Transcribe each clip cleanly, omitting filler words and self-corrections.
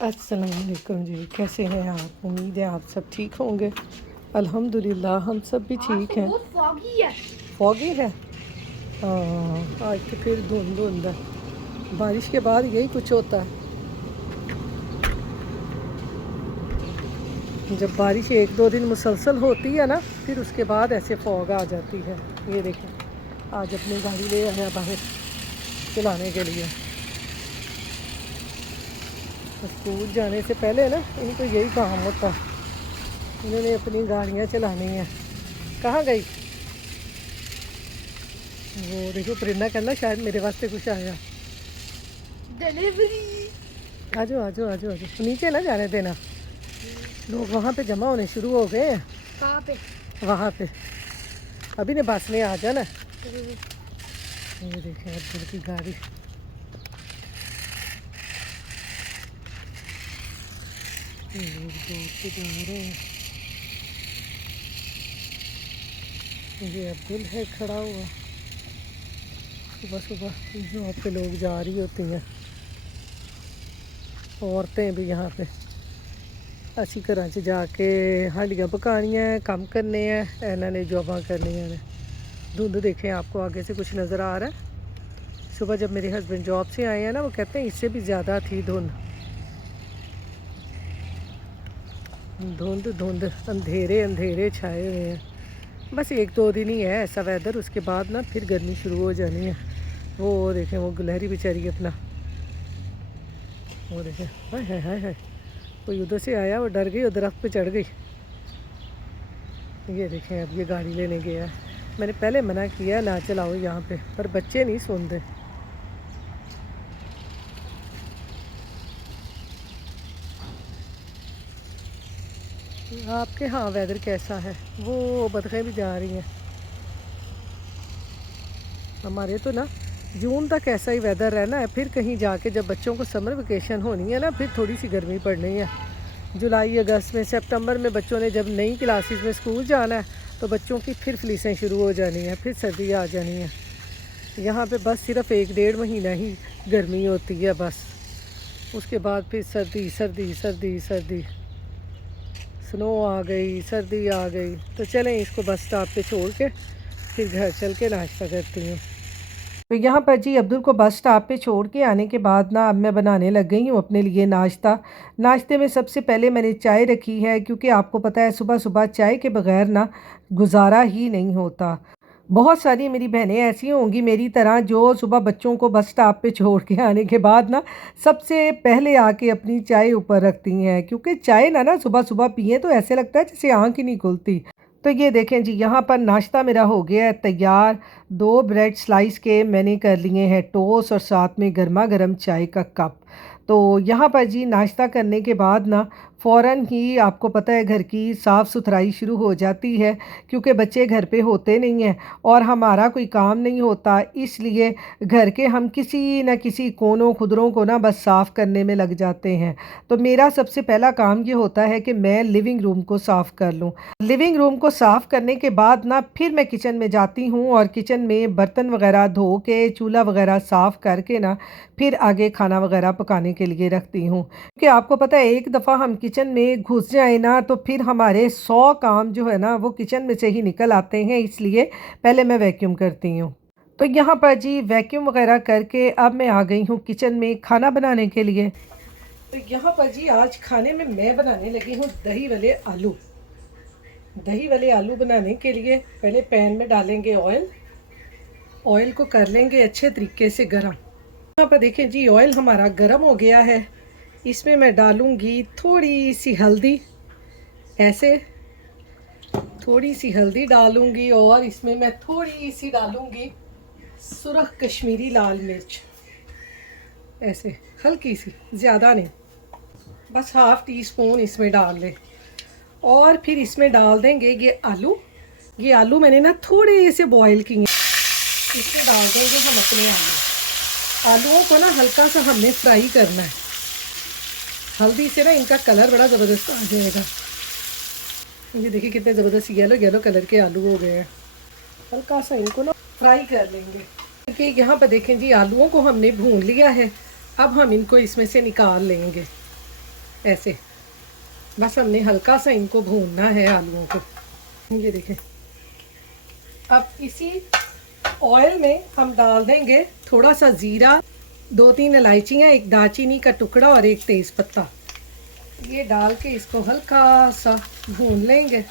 अस्सलाम वालेकुम जी, कैसे हैं आप? उम्मीद है आप सब ठीक होंगे। अल्हम्दुलिल्लाह हम सब भी ठीक हैं। बहुत फॉगी है। फॉगी है। हाँ, आज तो फिर धुंध धुंध है। बारिश के बाद यही कुछ होता है। जब बारिश एक दो दिन मुसलसल होती है ना, फिर उसके बाद ऐसे फॉग आ जाती है। ये देखें, आज अपनी गाड़ी ले आया बाहर चलाने के लिए। तो स्कूल जाने से पहले ना इनको यही काम होता है, इन्होंने अपनी गाड़ियाँ चलानी हैं। कहाँ गई वो? देखो प्रेरणा कहना शायद मेरे वास्ते कुछ आया। डिलीवरी। आ जाओ आ जाओ आ जाओ आ जाओ, नीचे ना जाने देना। लोग वहाँ पे जमा होने शुरू हो गए हैं। कहाँ पे? वहाँ पे अभी ने बस में आ जाना। ये देखें अब्दुल की गाड़ी। ये लोग जॉब पे जा रहे हैं। ये अब्दुल है खड़ा हुआ। सुबह सुबह जॉब पे लोग जा रही होती हैं, औरतें भी यहाँ पे। ਅਸੀਂ ਘਰਾਂ 'ਚ ਜਾ ਕੇ हालियाँ पकानियाँ है, काम करने हैं, इन्होंने जॉबां करनियाँ ने। धुंध देखें, आपको आगे से कुछ नज़र आ रहा है? सुबह जब मेरे हस्बैंड जॉब से आए हैं ना, वो कहते हैं इससे भी ज़्यादा थी धुंध। धुंध धुंध, अंधेरे अंधेरे छाए हुए हैं। बस एक दो दिन ही है ऐसा वेदर, उसके बाद ना फिर गर्मी शुरू हो जानी है। वो देखें, वो गुलहरी बेचारी अपना, वो देखें, हाय हाय हाय हाय, कोई उधर से आया, वो डर गई और दरख्त पे चढ़ गई। ये देखें, अब ये गाड़ी लेने गया है। मैंने पहले मना किया ना चलाओ यहाँ पे, पर बच्चे नहीं सुनते। आपके हाँ वेदर कैसा है? वो बतखें भी जा रही हैं। हमारे तो ना जून तक ऐसा ही वेदर रहना है, फिर कहीं जाके जब बच्चों को समर वेकेशन होनी है ना, फिर थोड़ी सी गर्मी पड़नी है। जुलाई अगस्त में, सितंबर में बच्चों ने जब नई क्लासेस में स्कूल जाना है, तो बच्चों की फिर फलीसें शुरू हो जानी है, फिर सर्दी आ जानी है। यहाँ पे बस सिर्फ एक डेढ़ महीना ही गर्मी होती है बस, उसके बाद फिर सर्दी सर्दी सर्दी सर्दी, स्नो आ गई, सर्दी आ गई। तो चलें इसको बस स्टॉप पे छोड़ के फिर घर चल के नाश्ता करती हूँ। तो यहाँ पर जी अब्दुल को बस स्टॉप पे छोड़ के आने के बाद ना अब मैं बनाने लग गई हूँ अपने लिए नाश्ता। नाश्ते में सबसे पहले मैंने चाय रखी है, क्योंकि आपको पता है सुबह सुबह चाय के बगैर ना गुजारा ही नहीं होता। बहुत सारी मेरी बहनें ऐसी होंगी मेरी तरह, जो सुबह बच्चों को बस स्टॉप पे छोड़ के आने के बाद ना सबसे पहले आके अपनी चाय ऊपर रखती हैं, क्योंकि चाय ना ना सुबह सुबह पिए तो ऐसे लगता है जैसे आँख ही नहीं खुलती। तो ये देखें जी, यहाँ पर नाश्ता मेरा हो गया है तैयार। 2 ब्रेड स्लाइस के मैंने कर लिए हैं टोस्ट, और साथ में गर्मा गर्म चाय का कप। तो यहाँ पर जी नाश्ता करने के बाद ना फ़ौरन ही आपको पता है घर की साफ़ सुथराई शुरू हो जाती है, क्योंकि बच्चे घर पे होते नहीं हैं और हमारा कोई काम नहीं होता, इसलिए घर के हम किसी न किसी कोनों खुदरों को ना बस साफ़ करने में लग जाते हैं। तो मेरा सबसे पहला काम ये होता है कि मैं लिविंग रूम को साफ़ कर लूँ। लिविंग रूम को साफ़ करने के बाद ना फिर मैं किचन में जाती हूँ, और किचन में बर्तन वगैरह धो के, चूल्हा वगैरह साफ़ करके ना फिर आगे खाना वगैरह पकाने के लिए रखती हूँ। क्योंकि आपको पता है एक दफ़ा हम किचन में घुस जाए ना, तो फिर हमारे 100 काम जो है ना वो किचन में से ही निकल आते हैं, इसलिए पहले मैं वैक्यूम करती हूँ। तो यहाँ पर जी वैक्यूम वगैरह करके अब मैं आ गई हूँ किचन में खाना बनाने के लिए। तो यहाँ पर जी आज खाने में मैं बनाने लगी हूँ दही वाले आलू। दही वाले आलू बनाने के लिए पहले पैन में डालेंगे ऑयल। ऑयल को कर लेंगे अच्छे तरीके से गरम। यहाँ पर देखें जी ऑयल हमारा गरम हो गया है। इसमें मैं डालूंगी थोड़ी सी हल्दी, ऐसे थोड़ी सी हल्दी डालूंगी, और इसमें मैं थोड़ी सी डालूंगी सुरख कश्मीरी लाल मिर्च, ऐसे हल्की सी, ज़्यादा नहीं, बस हाफ़ टी स्पून इसमें डाल लें। और फिर इसमें डाल देंगे ये आलू। ये आलू मैंने ना थोड़े से बॉईल किए, इसमें डाल देंगे हम अपने आलू। आलूओं को ना हल्का सा हमने फ्राई करना है, हल्दी से ना इनका कलर बड़ा ज़बरदस्त आ जाएगा। ये देखिए कितने ज़बरदस्त येलो येलो कलर के आलू हो गए हैं। हल्का सा इनको ना फ्राई कर लेंगे। क्योंकि यहाँ पर देखें जी आलूओं को हमने भून लिया है। अब हम इनको इसमें से निकाल लेंगे। ऐसे। बस हमने हल्का सा इनको भूनना है आलूओं को। ये देखें। अब इसी ऑयल में हम डाल देंगे थोड़ा सा ज़ीरा, 2-3 इलायचियाँ, एक दालचीनी का टुकड़ा और एक तेज़ पत्ता। ये डाल के इसको हल्का सा भून लेंगे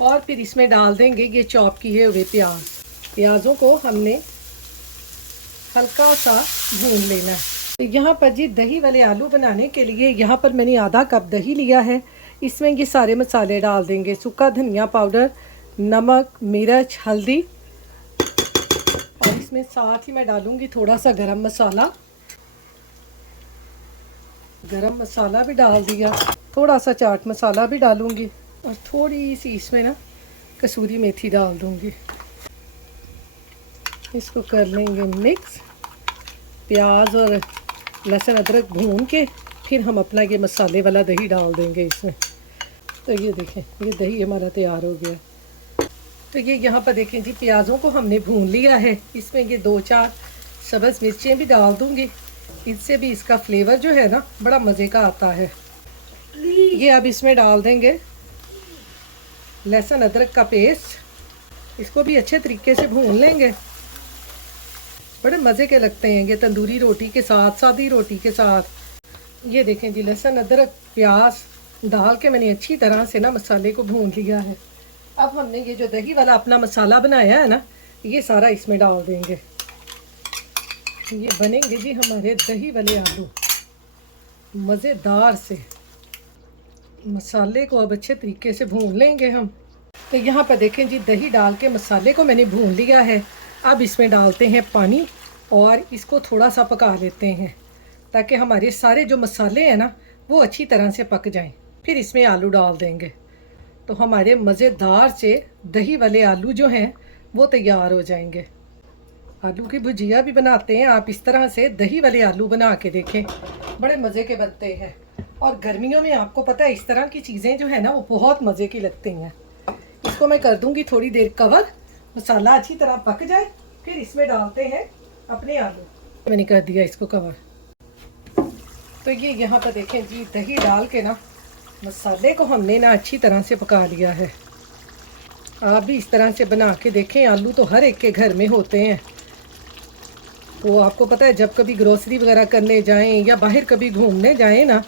और फिर इसमें डाल देंगे ये चॉप किए हुए प्याज। प्याज़ों को हमने हल्का सा भून लेना है। तो यहाँ पर जी दही वाले आलू बनाने के लिए यहाँ पर मैंने आधा कप दही लिया है। इसमें ये सारे मसाले डाल देंगे, सूखा धनिया पाउडर, नमक, मिर्च, हल्दी, और इसमें साथ ही मैं डालूँगी थोड़ा सा गरम मसाला। गरम मसाला भी डाल दिया, थोड़ा सा चाट मसाला भी डालूँगी और थोड़ी सी इसमें ना कसूरी मेथी डाल दूँगी। इसको कर लेंगे मिक्स। प्याज और लहसुन अदरक भून के फिर हम अपना ये मसाले वाला दही डाल देंगे इसमें। तो ये देखें, ये दही हमारा तैयार हो गया। तो ये यहाँ पर देखें जी, प्याज़ों को हमने भून लिया है। इसमें ये 2-4 सब्ज़ मिर्चें भी डाल दूँगी, इससे भी इसका फ्लेवर जो है ना बड़ा मज़े का आता है। ये अब इसमें डाल देंगे लहसुन अदरक का पेस्ट। इसको भी अच्छे तरीके से भून लेंगे, बड़े मज़े के लगते हैं ये तंदूरी रोटी के साथ, सादी रोटी के साथ। ये देखें जी, लहसुन अदरक प्याज डाल के मैंने अच्छी तरह से ना मसाले को भून लिया है। अब हमने ये जो दही वाला अपना मसाला बनाया है ना, ये सारा इसमें डाल देंगे। ये बनेंगे जी हमारे दही वाले आलू मज़ेदार से। मसाले को अब अच्छे तरीके से भून लेंगे हम। तो यहाँ पर देखें जी, दही डाल के मसाले को मैंने भून लिया है। अब इसमें डालते हैं पानी और इसको थोड़ा सा पका लेते हैं ताकि हमारे सारे जो मसाले हैं ना वो अच्छी तरह से पक जाएं। फिर इसमें आलू डाल देंगे तो हमारे मज़ेदार से दही वाले आलू जो हैं वो तैयार हो जाएंगे। आलू की भुजिया भी बनाते हैं आप, इस तरह से दही वाले आलू बना के देखें, बड़े मज़े के बनते हैं। और गर्मियों में आपको पता है इस तरह की चीज़ें जो है ना वो बहुत मज़े की लगती हैं। इसको मैं कर दूँगी थोड़ी देर कवर, मसाला अच्छी तरह पक जाए, फिर इसमें डालते हैं अपने आलू। मैंने कर दिया इसको कवर। तो ये यहाँ पर देखें जी, दही डाल के ना मसाले को हमने ना अच्छी तरह से पका लिया है। आप भी इस तरह से बना के देखें। आलू तो हर एक के घर में होते हैं। तो आपको पता है जब कभी ग्रोसरी वगैरह करने जाएं या बाहर कभी घूमने जाएं ना,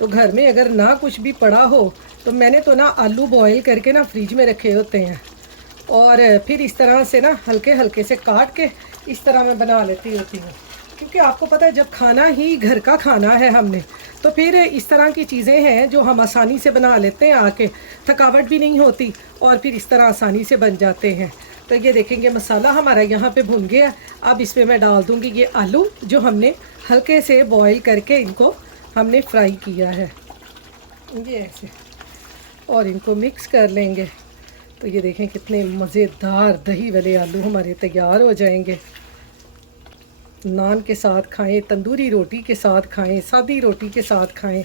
तो घर में अगर ना कुछ भी पड़ा हो तो मैंने तो ना आलू बॉईल करके ना फ्रिज में रखे होते हैं और फिर इस तरह से ना हल्के हल्के से काट के इस तरह मैं बना लेती होती हूँ। क्योंकि आपको पता है जब खाना ही घर का खाना है हमने, तो फिर इस तरह की चीज़ें हैं जो हम आसानी से बना लेते हैं आके, थकावट भी नहीं होती और फिर इस तरह आसानी से बन जाते हैं। तो ये देखेंगे मसाला हमारा यहाँ पे भुन गया। अब इसमें मैं डाल दूँगी ये आलू जो हमने हल्के से बॉईल करके इनको हमने फ्राई किया है, ये ऐसे, और इनको मिक्स कर लेंगे। तो ये देखें कितने मज़ेदार दही वाले आलू हमारे तैयार हो जाएंगे। नान के साथ खाएं, तंदूरी रोटी के साथ खाएं, सादी रोटी के साथ खाएं,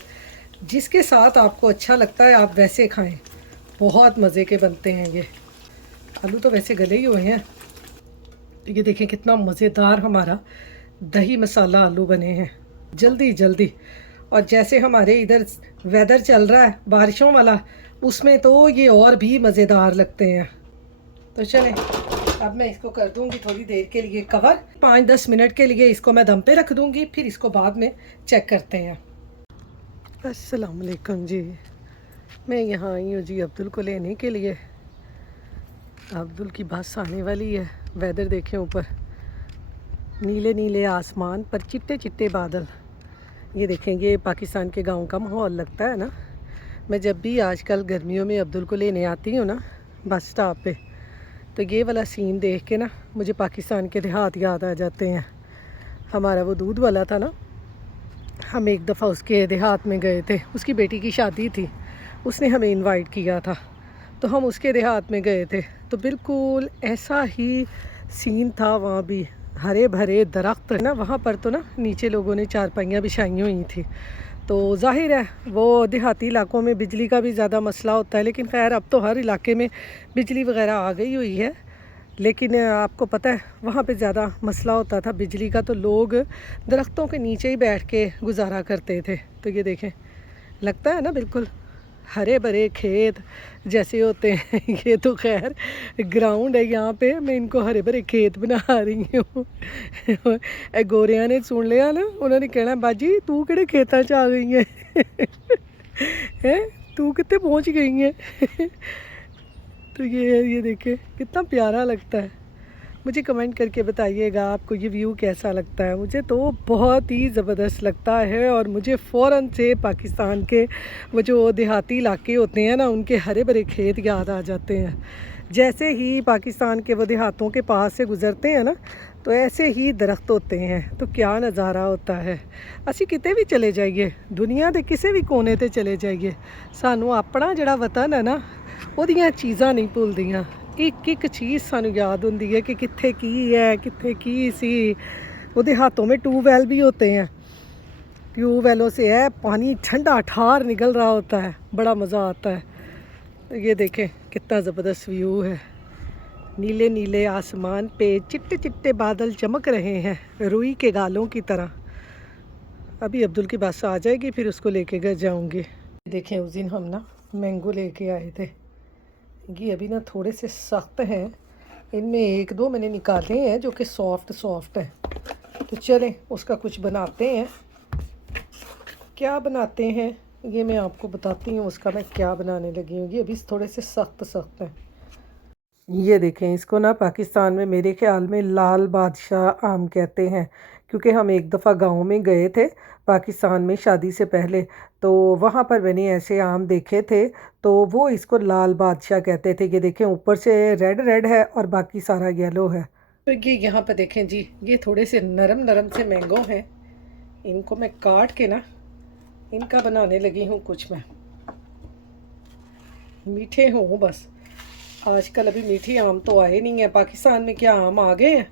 जिसके साथ आपको अच्छा लगता है आप वैसे खाएं, बहुत मज़े के बनते हैं ये। आलू तो वैसे गले ही हुए हैं। तो ये देखें कितना मज़ेदार हमारा दही मसाला आलू बने हैं, जल्दी जल्दी। और जैसे हमारे इधर वेदर चल रहा है बारिशों वाला, उसमें तो ये और भी मज़ेदार लगते हैं। तो चलें, अब मैं इसको कर दूंगी थोड़ी देर के लिए कवर। 5-10 मिनट के लिए इसको मैं दम पे रख दूंगी, फिर इसको बाद में चेक करते हैं। अस्सलाम वालेकुम जी, मैं यहाँ आई हूँ जी अब्दुल को लेने के लिए। अब्दुल की बस आने वाली है। वेदर देखें, ऊपर नीले नीले आसमान पर चिट्टे चिट्टे बादल। ये देखें, ये पाकिस्तान के गांव का माहौल लगता है ना। मैं जब भी आजकल गर्मियों में अब्दुल को लेने आती हूँ ना बस स्टॉप पे, तो ये वाला सीन देख के ना मुझे पाकिस्तान के देहात याद आ जाते हैं। हमारा वो दूध वाला था ना, हम एक दफ़ा उसके देहात में गए थे, उसकी बेटी की शादी थी, उसने हमें इनवाइट किया था, तो हम उसके देहात में गए थे। तो बिल्कुल ऐसा ही सीन था, वहाँ भी हरे भरे दरख्त ना, वहाँ पर तो ना नीचे लोगों ने चारपाइयाँ बिछाई हुई थी। तो जाहिर है वो देहाती इलाकों में बिजली का भी ज़्यादा मसला होता है, लेकिन खैर अब तो हर इलाके में बिजली वगैरह आ गई हुई है। लेकिन आपको पता है वहाँ पे ज़्यादा मसला होता था बिजली का, तो लोग दरख्तों के नीचे ही बैठ के गुजारा करते थे। तो ये देखें, लगता है ना बिल्कुल हरे भरे खेत जैसे होते हैं। ये तो खैर ग्राउंड है, यहाँ पे मैं इनको हरे भरे खेत बना रही हूँ। गोरिया ने सुन लिया ना, उन्होंने कहना बाजी तू किहड़े खेतां च आ गई है, हैं तू कितने पहुँच गई है। तो ये देखे कितना प्यारा लगता है। मुझे कमेंट करके बताइएगा आपको ये व्यू कैसा लगता है। मुझे तो बहुत ही ज़बरदस्त लगता है और मुझे फ़ौरन से पाकिस्तान के वो जो देहाती इलाके होते हैं ना, उनके हरे भरे खेत याद आ जाते हैं। जैसे ही पाकिस्तान के वो देहातों के पास से गुज़रते हैं ना, तो ऐसे ही दरख्त होते हैं, तो क्या नज़ारा होता है। असी किते भी चले जाइए, दुनिया के किसी भी कोने ते चले जाइए, सानू अपना जिहड़ा वतन है ना ਉਹਦੀਆਂ ਚੀਜ਼ਾਂ नहीं भुलदियां। एक एक चीज़ सानू याद होंदी है कि कित्थे की है, कित्थे की सी। ਉਹਦੇ हाथों में ट्यूबवेल भी होते हैं, ट्यूबवेलों से है पानी ठंडा ठार निकल रहा होता है, बड़ा मज़ा आता है। तो ये देखें कितना ज़बरदस्त व्यू है। नीले नीले आसमान पे चिट्टे चिट्टे बादल चमक रहे हैं रुई के गालों की तरह। अभी अब्दुल की बस आ जाएगी, फिर उसको लेके घर जाऊंगी। देखें उस दिन हम ना मैंगो लेके आए थे, ये अभी ना थोड़े से सख्त हैं, इनमें एक दो मैंने निकाले हैं जो कि सॉफ्ट हैं। तो चलें उसका कुछ बनाते हैं। क्या बनाते हैं ये मैं आपको बताती हूँ, उसका मैं क्या बनाने लगी हूँ। ये अभी थोड़े से सख्त हैं। ये देखें, इसको ना पाकिस्तान में मेरे ख्याल में लाल बादशाह आम कहते हैं, क्योंकि हम एक दफ़ा गांव में गए थे पाकिस्तान में शादी से पहले, तो वहाँ पर मैंने ऐसे आम देखे थे, तो वो इसको लाल बादशाह कहते थे। ये देखें ऊपर से रेड रेड है और बाकी सारा येलो है। तो ये यहाँ पर देखें जी, ये थोड़े से नरम नरम से मैंगो हैं, इनको मैं काट के ना इनका बनाने लगी हूँ कुछ। मैं मीठे हों बस, आजकल अभी मीठे आम तो आए नहीं है पाकिस्तान में, क्या आम आ गए हैं।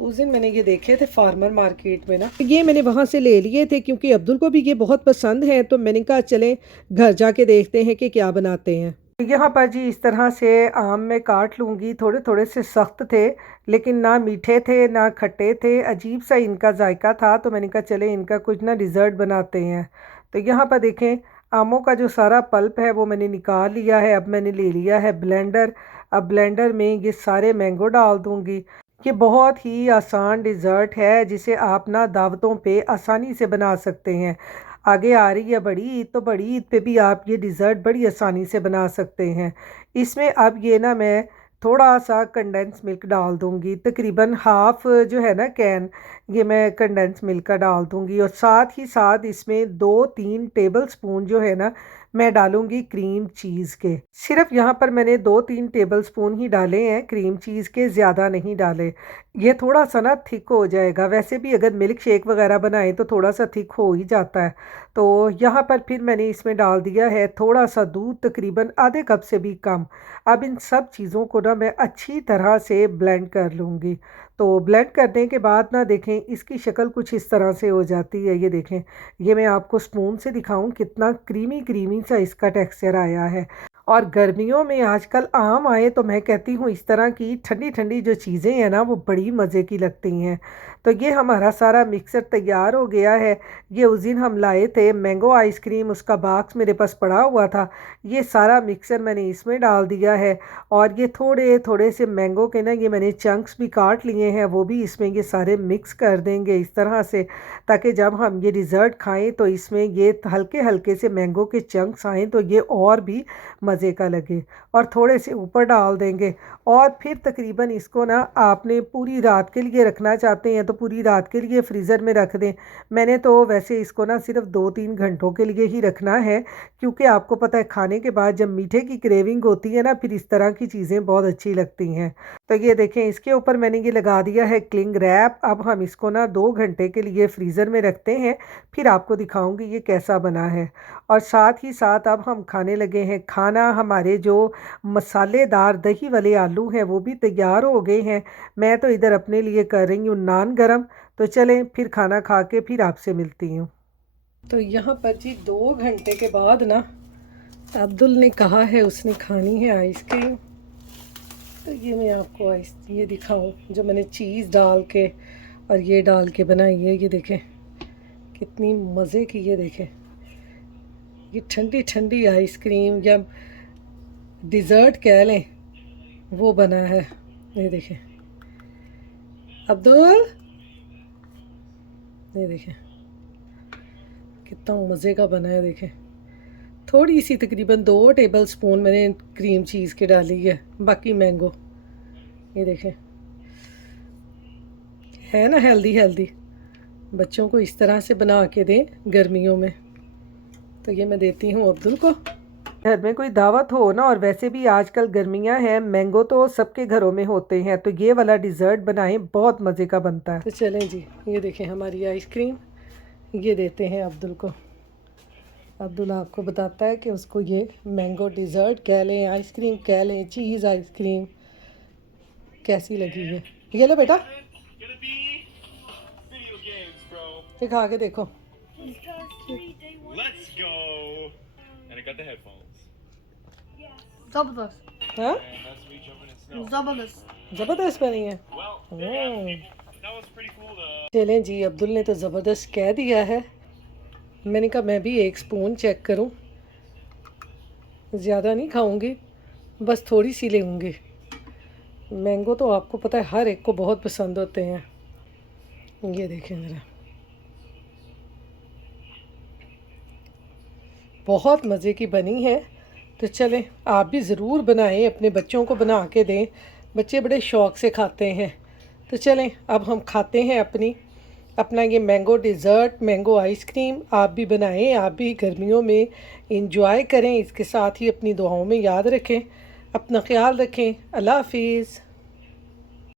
उस दिन मैंने ये देखे थे फार्मर मार्केट में ना, ये मैंने वहाँ से ले लिए थे क्योंकि अब्दुल को भी ये बहुत पसंद है। तो मैंने कहा चलें घर जाके देखते हैं कि क्या बनाते हैं। यहाँ पर जी इस तरह से आम मैं काट लूँगी। थोड़े थोड़े से सख्त थे, लेकिन ना मीठे थे ना खट्टे थे, अजीब सा इनका जायका था। तो मैंने कहा चले इनका कुछ ना डिज़र्ट बनाते हैं। तो यहाँ पर देखें आमों का जो सारा पल्प है वो मैंने निकाल लिया है। अब मैंने ले लिया है ब्लेंडर। अब ब्लेंडर में ये सारे मैंगो डाल दूँगी। ये बहुत ही आसान डिज़र्ट है जिसे आप ना दावतों पे आसानी से बना सकते हैं। आगे आ रही है बड़ी ईद, तो बड़ी ईद पे भी आप ये डिज़र्ट बड़ी आसानी से बना सकते हैं। इसमें अब ये ना मैं थोड़ा सा कंडेंस मिल्क डाल दूँगी, तकरीबन हाफ़ जो है ना कैन, ये मैं कंडेंस मिल्क का डाल दूँगी। और साथ ही साथ इसमें 2-3 टेबल स्पून जो है ना मैं डालूँगी क्रीम चीज़ के। सिर्फ यहाँ पर मैंने 2-3 टेबल स्पून ही डाले हैं क्रीम चीज़ के, ज़्यादा नहीं डाले। ये थोड़ा सा ना थिक हो जाएगा, वैसे भी अगर मिल्क शेक वगैरह बनाएं तो थोड़ा सा थिक हो ही जाता है। तो यहाँ पर फिर मैंने इसमें डाल दिया है थोड़ा सा दूध, तकरीबन आधे कप से भी कम। अब इन सब चीज़ों को ना मैं अच्छी तरह से ब्लेंड कर लूँगी। तो ब्लेंड करने के बाद ना देखें इसकी शक्ल कुछ इस तरह से हो जाती है। ये देखें, ये मैं आपको स्पून से दिखाऊं कितना क्रीमी क्रीमी सा इसका टेक्सचर आया है। और गर्मियों में आजकल आम आए तो मैं कहती हूँ इस तरह की ठंडी ठंडी जो चीज़ें हैं ना वो बड़ी मज़े की लगती हैं। तो ये हमारा सारा मिक्सर तैयार हो गया है। ये उस दिन हम लाए थे मैंगो आइसक्रीम, उसका बॉक्स मेरे पास पड़ा हुआ था। ये सारा मिक्सर मैंने इसमें डाल दिया है। और ये थोड़े थोड़े से मैंगो के ना ये मैंने चंक्स भी काट लिए हैं, वो भी इसमें ये सारे मिक्स कर देंगे इस तरह से, ताकि जब हम ये डिज़र्ट खाएं तो इसमें ये हल्के हल्के से मैंगो के चंक्स आएँ तो ये और भी मज़े का लगे। और थोड़े से ऊपर डाल देंगे। और फिर तकरीबन इसको ना आपने पूरी रात के लिए रखना चाहते हैं तो पूरी रात के लिए फ्रीज़र में रख दें। मैंने तो वैसे इसको ना सिर्फ 2-3 घंटों के लिए ही रखना है, क्योंकि आपको पता है खाने के बाद जब मीठे की क्रेविंग होती है ना, फिर इस तरह की चीज़ें बहुत अच्छी लगती हैं। तो ये देखें इसके ऊपर मैंने ये लगा दिया है क्लिंग रैप। अब हम इसको ना 2 घंटे के लिए फ्रीज़र में रखते हैं, फिर आपको दिखाऊंगी ये कैसा बना है। और साथ ही साथ अब हम खाने लगे हैं खाना। हमारे जो मसालेदार दही वाले आलू हैं वो भी तैयार हो गए हैं। मैं तो इधर अपने लिए कर रही हूँ नान गरम। तो चलें फिर खाना खा के फिर आपसे मिलती हूँ। तो यहाँ पर जी 2 घंटे के बाद ना अब्दुल ने कहा है उसने खानी है आइसक्रीम। तो ये मैं आपको ये दिखाऊं जो मैंने चीज़ डाल के और ये डाल के बनाई है। ये देखें कितनी मज़े की, ये देखें ये ठंडी ठंडी आइसक्रीम या डिज़र्ट कह लें वो बना है। ये देखें अब्दुल, ये देखें कितना मज़े का बना है। देखें थोड़ी सी तकरीबन 2 टेबल स्पून मैंने क्रीम चीज़ के डाली है, बाकी मैंगो। ये देखें है ना हेल्दी। बच्चों को इस तरह से बना के दें गर्मियों में। तो ये मैं देती हूँ अब्दुल को। घर में कोई दावत हो ना, और वैसे भी आजकल गर्मियाँ हैं, मैंगो तो सबके घरों में होते हैं, तो ये वाला डिज़र्ट बनाएं, बहुत मज़े का बनता है। तो चलें जी, ये देखें हमारी आइसक्रीम, ये देते हैं अब्दुल को। अब्दुल आपको बताता है कि उसको ये मैंगो डिज़र्ट कह लें, आइसक्रीम कह लें, चीज़ आइसक्रीम कैसी लगी है। ये लो बेटा, ये खा के देखो। Let's go. And I got the headphones. Zabardast. हाँ And that's me jumping in snow. Zabardast. ज़बरदस्त बनी है। Well, that was pretty cool to... चलें जी, अब्दुल ने तो ज़बरदस्त कह दिया है। मैंने कहा मैं भी 1 स्पून चेक करूं, ज़्यादा नहीं खाऊंगी, बस थोड़ी सी लेंगी। मैंगो तो आपको पता है हर एक को बहुत पसंद होते हैं। ये देखें ज़रा, बहुत मज़े की बनी है। तो चलें आप भी ज़रूर बनाएं, अपने बच्चों को बना के दें, बच्चे बड़े शौक़ से खाते हैं। तो चलें अब हम खाते हैं अपना ये मैंगो डिज़र्ट, मैंगो आइसक्रीम। आप भी बनाएं, आप भी गर्मियों में इंजॉय करें। इसके साथ ही अपनी दुआओं में याद रखें, अपना ख्याल रखें। अल्लाह हाफिज़।